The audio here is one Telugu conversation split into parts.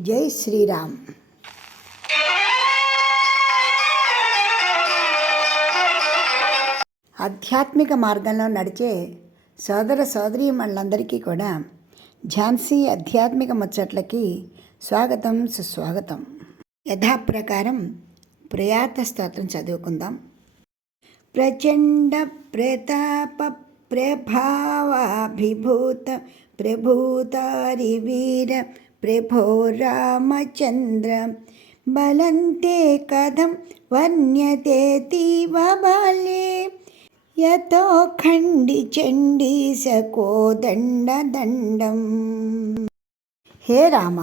జై శ్రీరామ్. ఆధ్యాత్మిక మార్గంలో నడిచే సోదర సోదరీమణులందరికీ కూడా ఝాన్సీ ఆధ్యాత్మిక ముచ్చట్లకి స్వాగతం సుస్వాగతం. యథాప్రకారం ప్రయాత స్తోత్రం చదువుకుందాం. ప్రచండ ప్రతాప ప్రభావాభిభూత ప్రభూతారి వీర ప్రభో రామచంద్ర బలంతే కథం వర్ణ్యతేతీవ బాల్యే యతో ఖండి చండీ సకోదండ దండం హే రామ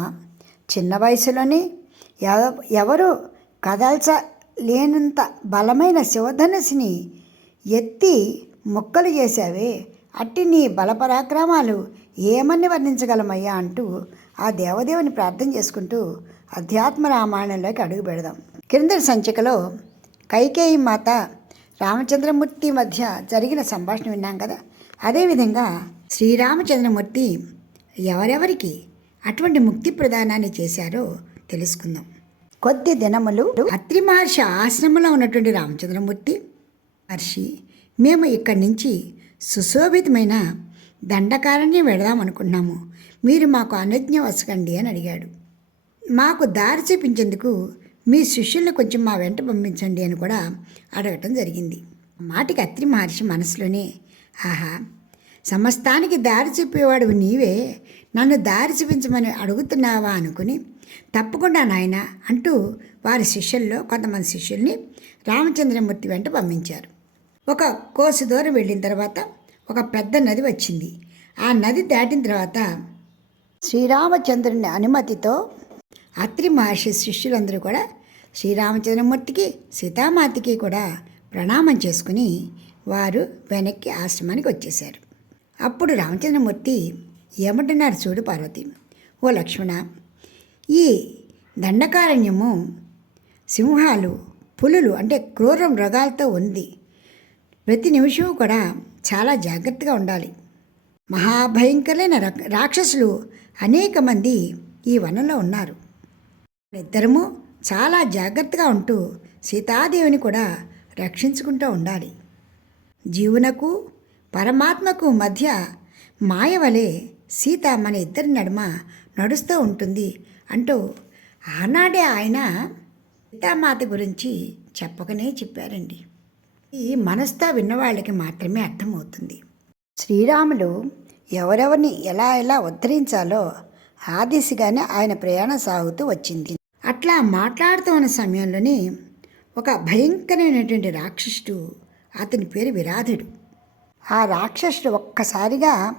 చిన్న వయసులోనే ఎవ- ఎవరు కదల్చలేనంత బలమైన శివధనుసుని ఎత్తి ముక్కలు చేశావే. అట్టి నీ బలపరాక్రమాలు ఏమని వర్ణించగలమయ్యా అంటూ ఆ దేవదేవుని ప్రార్థన చేసుకుంటూ అధ్యాత్మ రామాయణంలోకి అడుగు పెడదాం. క్రిందటి సంచికలో కైకేయి మాత రామచంద్రమూర్తి మధ్య జరిగిన సంభాషణ విన్నాం కదా? అదేవిధంగా శ్రీరామచంద్రమూర్తి ఎవరెవరికి అటువంటి ముక్తి ప్రదానాన్ని చేశారో తెలుసుకుందాం. కొద్ది దినములు అత్రి మహర్షి ఆశ్రమంలో ఉన్నటువంటి రామచంద్రమూర్తి మహర్షి మేము ఇక్కడి నుంచి సుశోభితమైన దండకారణ్యం వెళదాం అనుకున్నాము మీరు మాకు అనుజ్ఞ వసకండి అని అడిగాడు. మాకు దారి చూపించేందుకు మీ శిష్యుల్ని కొంచెం మా వెంట పంపించండి అని కూడా అడగటం జరిగింది. మాటికి అత్రి మహర్షి మనసులోనే ఆహా సమస్తానికి దారి చూపేవాడు నీవే నన్ను దారి చూపించమని అడుగుతున్నావా అనుకుని తప్పకుండా నాయన అంటూ వారి శిష్యుల్లో కొంతమంది శిష్యుల్ని రామచంద్రమూర్తి వెంట పంపించారు. ఒక కోసు దూరం వెళ్ళిన తర్వాత ఒక పెద్ద నది వచ్చింది. ఆ నది దాటిన తర్వాత శ్రీరామచంద్రుని అనుమతితో అత్రి మహర్షి శిష్యులందరూ కూడా శ్రీరామచంద్రమూర్తికి సీతామాతకి కూడా ప్రణామం చేసుకుని వారు వెనక్కి ఆశ్రమానికి వచ్చేశారు. అప్పుడు రామచంద్రమూర్తి ఏమంటున్నారు చూడు పార్వతి ఓ లక్ష్మణ ఈ దండకారణ్యము సింహాలు పులులు అంటే క్రూర మృగాలతో ఉంది. ప్రతి నిమిషం కూడా చాలా జాగ్రత్తగా ఉండాలి. మహాభయంకరమైన రాక్షసులు అనేక మంది ఈ వనంలో ఉన్నారు. ఇద్దరము చాలా జాగ్రత్తగా ఉంటూ సీతాదేవిని కూడా రక్షించుకుంటూ ఉండాలి. జీవునకు పరమాత్మకు మధ్య మాయ వలె సీత మన ఇద్దరి నడుమ నడుస్తూ ఉంటుంది అంటూ ఆనాడే ఆయన సీతామాత గురించి చెప్పకనే చెప్పారండి. ఈ మనస్తా విన్నవాళ్ళకి మాత్రమే అర్థమవుతుంది. శ్రీరాములు ఎవరెవరిని ఎలా ఎలా ఉద్ధరించాలో ఆ దిశగానే ఆయన ప్రయాణం సాగుతూ వచ్చింది. అట్లా మాట్లాడుతూ ఉన్న సమయంలోనే ఒక భయంకరమైనటువంటి రాక్షసుడు అతని పేరు విరాధుడు. ఆ రాక్షసుడు ఒక్కసారిగా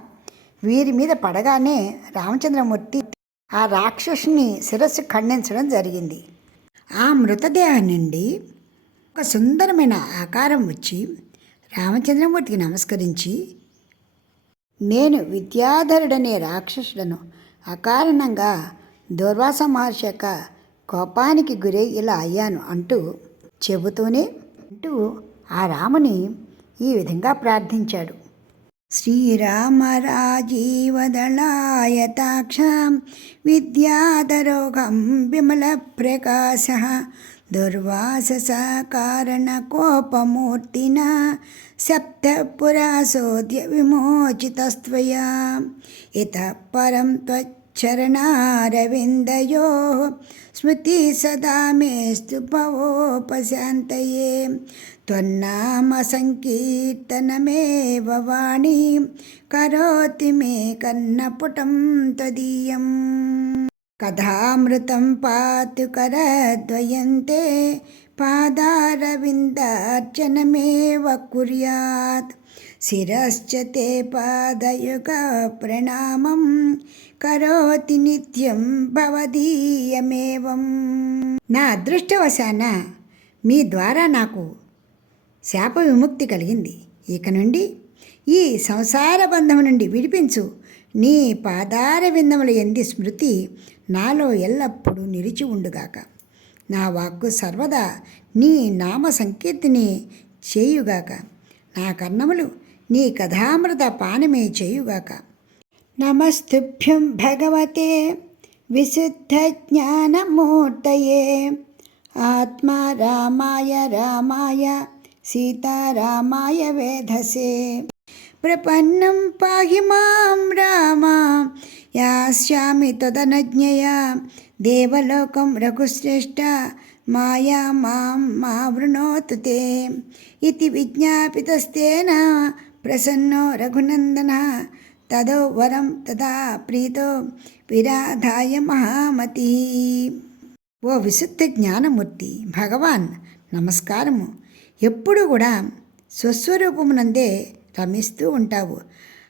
వీరి మీద పడగానే రామచంద్రమూర్తి ఆ రాక్షసుని శిరస్సు ఖండించడం జరిగింది. ఆ మృతదేహం నుండి ఒక సుందరమైన ఆకారం వచ్చి రామచంద్రమూర్తికి నమస్కరించి నేను విద్యాధరుడనే రాక్షసులను అకారణంగా దుర్వాస మహర్షి యొక్క కోపానికి గురై ఇలా అయ్యాను అంటూ చెబుతూనే అంటూ ఆ రాముని ఈ విధంగా ప్రార్థించాడు. శ్రీరామ రాజీవదళాయతాక్షం విద్యాధరోగం విమల ప్రకాశ దుర్వాస కారణ కోపమూర్తిన సప్తపురాశోద్య విమోచితస్త్వయా. ఇత పరం త్వచ్చరణారవిందయో స్మృతి సదా మేస్తు భవోపశాంతయే. త్వన్నామ సంకీర్తనమేవ వాణి కరోతి మే కన్నపుటం తదీయం కథామృతం పాతు కరద్వయంతే పాదారవిందార్చనమేవ కుర్యాత్. శిరశ్చ తే పాదయుగ ప్రణామం కరోతి నిత్యం భవదీయమేవం. నా అదృష్టవశాన మీ ద్వారా నాకు శాప విముక్తి కలిగింది. ఇక నుండి ఈ సంసార బంధం నుండి విడిపించు. నీ పాదార విందముల ఎంది స్మృతి నాలో ఎల్లప్పుడూ నిలిచి ఉండుగాక. నా వాక్కు సర్వదా నీ నామ సంకీర్తిని చేయుగాక. నా కర్ణములు నీ కథామృత పానమే చేయుగాక. నమస్తుభ్యం భగవతే విశుద్ధ జ్ఞానమూర్తయే. ఆత్మ రామాయ రామాయ సీతారామాయ వేధసే. ప్రపన్నం పాహి మాం రామ యాస్యామి తదనజ్ఞయా దేవలోకం రఘుశ్రేష్ట మాయా మాం మా వృణోతు ఇది విజ్ఞాపితస్తేన ప్రసన్నో రఘునందన తదో వరం తదా ప్రీతో విరాధాయ మహామతి ఓ విశుద్ధ జ్ఞానమూర్తి భగవాన్ నమస్కారము ఎప్పుడు కూడా స్వస్వరూపమునందే గమిస్తూ ఉంటావు.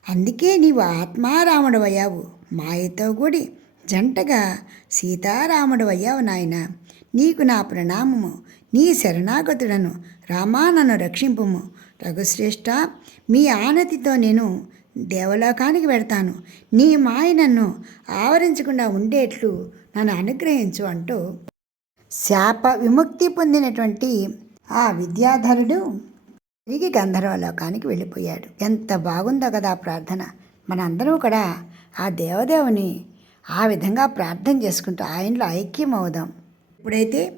అందుకే నీవు ఆత్మారాముడు అయ్యావు మాయతో కూడి జంటగా సీతారాముడు అయ్యావు నాయన. నీకు నా ప్రణామము. నీ శరణాగతుడను రామా నన్ను రక్షింపుము. రఘుశ్రేష్ఠ మీ ఆనతితో నేను దేవలోకానికి వెడతాను. నీ మాయ నన్ను ఆవరించకుండా ఉండేట్లు నన్ను అనుగ్రహించు అంటూ శాప విముక్తి పొందినటువంటి ఆ విద్యాధరుడు తిరిగి గంధర్వలోకానికి వెళ్ళిపోయాడు. ఎంత బాగుందో కదా ప్రార్థన. మనందరం కూడా ఆ దేవదేవుని ఆ విధంగా ప్రార్థన చేసుకుంటూ ఆయనలో ఐక్యం అవుదాం ఇప్పుడైతే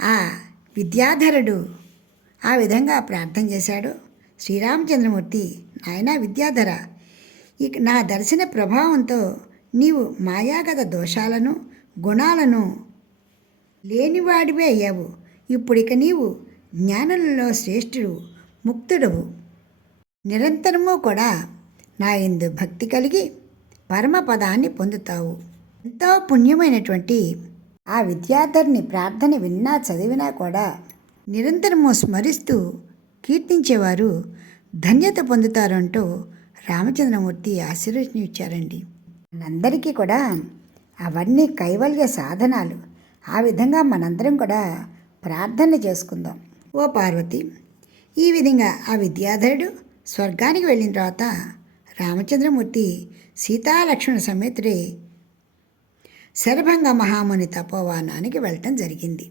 ఆ విద్యాధరుడు ఆ విధంగా ప్రార్థన చేశాడు. శ్రీరామచంద్రమూర్తి నాయన విద్యాధర ఇక నా దర్శన ప్రభావంతో నీవు మాయాగత దోషాలను గుణాలను లేనివాడివే అయ్యావు. ఇప్పుడిక నీవు జ్ఞానులలో శ్రేష్ఠుడు ముక్తుడవు. నిరంతరము కూడా నా ఎందు భక్తి కలిగి పరమపదాన్ని పొందుతావు. ఎంతో పుణ్యమైనటువంటి ఆ విద్యాధరిని ప్రార్థన విన్నా చదివినా కూడా నిరంతరము స్మరిస్తూ కీర్తించేవారు ధన్యత పొందుతారంటూ రామచంద్రమూర్తి ఆశీర్వచనం ఇచ్చారండి. మనందరికీ కూడా అవన్నీ కైవల్య సాధనాలు. ఆ విధంగా మనందరం కూడా ప్రార్థన చేసుకుందాం. ఓ పార్వతి ఈ విధంగా ఆ విద్యాధరుడు స్వర్గానికి వెళ్ళిన తర్వాత రామచంద్రమూర్తి సీతాలక్ష్మణ సమేతుడే శరభంగ మహాముని తపోవానానికి వెళ్ళటం జరిగింది.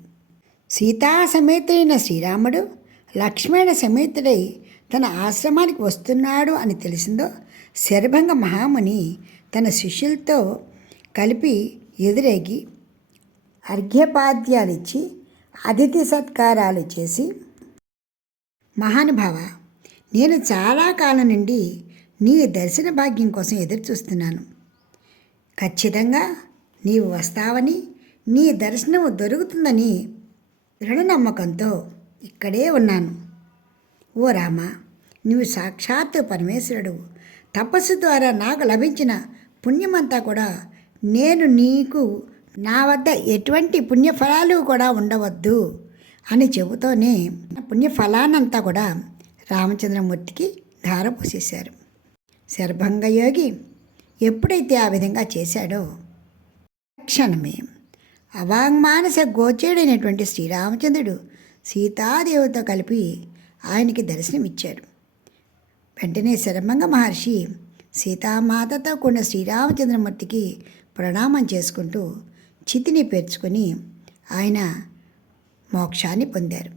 సీతా సమేతుడైన శ్రీరాముడు లక్ష్మణ సమేతుడై తన ఆశ్రమానికి వస్తున్నాడు అని తెలిసిందో శరభంగ మహాముని తన శిష్యులతో కలిపి ఎదురేగి అర్ఘ్యపాద్యాలిచ్చి అతిథి సత్కారాలు చేసి మహానుభావ నేను చాలా కాలం నుండి నీ దర్శన భాగ్యం కోసం ఎదురు చూస్తున్నాను ఖచ్చితంగా నీవు వస్తావని నీ దర్శనము దొరుకుతుందని దృఢ నమ్మకంతో ఇక్కడే ఉన్నాను. ఓ రామ నువ్వు సాక్షాత్ పరమేశ్వరుడు. తపస్సు ద్వారా నాకు లభించిన పుణ్యమంతా కూడా నేను నీకు నా వద్ద ఎటువంటి పుణ్యఫలాలు కూడా ఉండవద్దు. అని చెబుతూనే పుణ్యఫలానంతా కూడా రామచంద్రమూర్తికి ధారపోసేశారు. శర్భంగ యోగి ఎప్పుడైతే ఆ విధంగా చేశాడో క్షణమే అవాంగ్మానస గోచేడైనటువంటి శ్రీరామచంద్రుడు సీతాదేవితో కలిపి ఆయనకి దర్శనమిచ్చాడు. వెంటనే శరభంగ మహర్షి సీతామాతతో కూడిన శ్రీరామచంద్రమూర్తికి ప్రణామం చేసుకుంటూ చితిని పేర్చుకొని ఆయన మోక్షాన్ని పొందారు.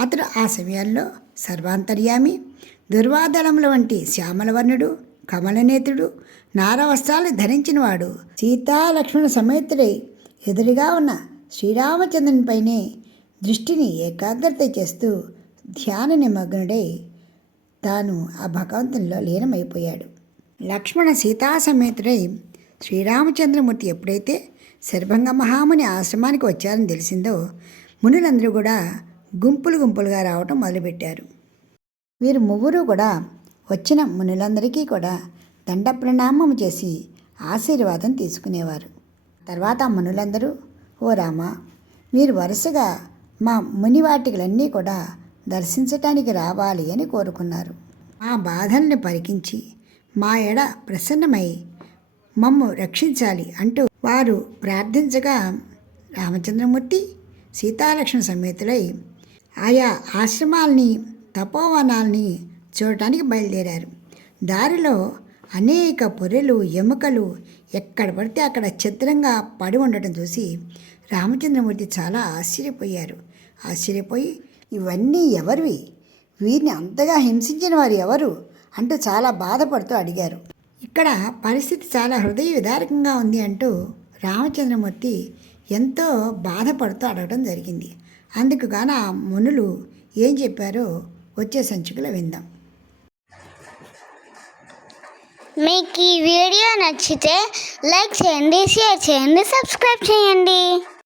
అతడు ఆ సమయంలో సర్వాంతర్యామి దుర్వాదళముల వంటి శ్యామలవర్ణుడు కమలనేత్రుడు నారవస్త్రాలు ధరించినవాడు సీతాలక్ష్మణ సమేతుడై ఎదురుగా ఉన్న శ్రీరామచంద్రునిపైనే దృష్టిని ఏకాగ్రత చేస్తూ ధ్యాన నిమగ్నుడై తాను ఆ భగవంతునిలో లీనమైపోయాడు. లక్ష్మణ సీతా సమేతుడై శ్రీరామచంద్రమూర్తి ఎప్పుడైతే శర్భంగ మహాముని ఆశ్రమానికి వచ్చారని తెలిసిందో మునులందరూ కూడా గుంపులు గుంపులుగా రావటం మొదలుపెట్టారు. వీరు ముగ్గురు కూడా వచ్చిన మునులందరికీ కూడా దండ ప్రణామం చేసి ఆశీర్వాదం తీసుకునేవారు. తర్వాత మునులందరూ ఓ రామ మీరు వరుసగా మా మునివాటికలన్నీ కూడా దర్శించటానికి రావాలి అని కోరుకున్నారు. మా బాధల్ని పరికించి మా ఎడ ప్రసన్నమై మమ్ము రక్షించాలి అంటూ వారు ప్రార్థించగా రామచంద్రమూర్తి సీతాలక్ష్మణ సమేతులై ఆయా ఆశ్రమాల్ని తపోవనాల్ని చూడటానికి బయలుదేరారు. దారిలో అనేక పొరెలు ఎముకలు ఎక్కడ పడితే అక్కడ చిత్రంగా పడి ఉండటం చూసి రామచంద్రమూర్తి చాలా ఆశ్చర్యపోయారు. ఆశ్చర్యపోయి ఇవన్నీ ఎవరివి? వీరిని అంతగా హింసించిన వారు ఎవరు? అంటూ చాలా బాధపడుతూ అడిగారు. ఇక్కడ పరిస్థితి చాలా హృదయ విదారకంగా ఉంది అంటూ రామచంద్రమూర్తి ఎంతో బాధపడుతూ అడగడం జరిగింది. అందుకు గాన ఆ మునులు ఏం చెప్పారో వచ్చే సంచికలో విందాం. మీకు ఈ వీడియో నచ్చితే లైక్ చేయండి షేర్ చేయండి సబ్స్క్రైబ్ చేయండి.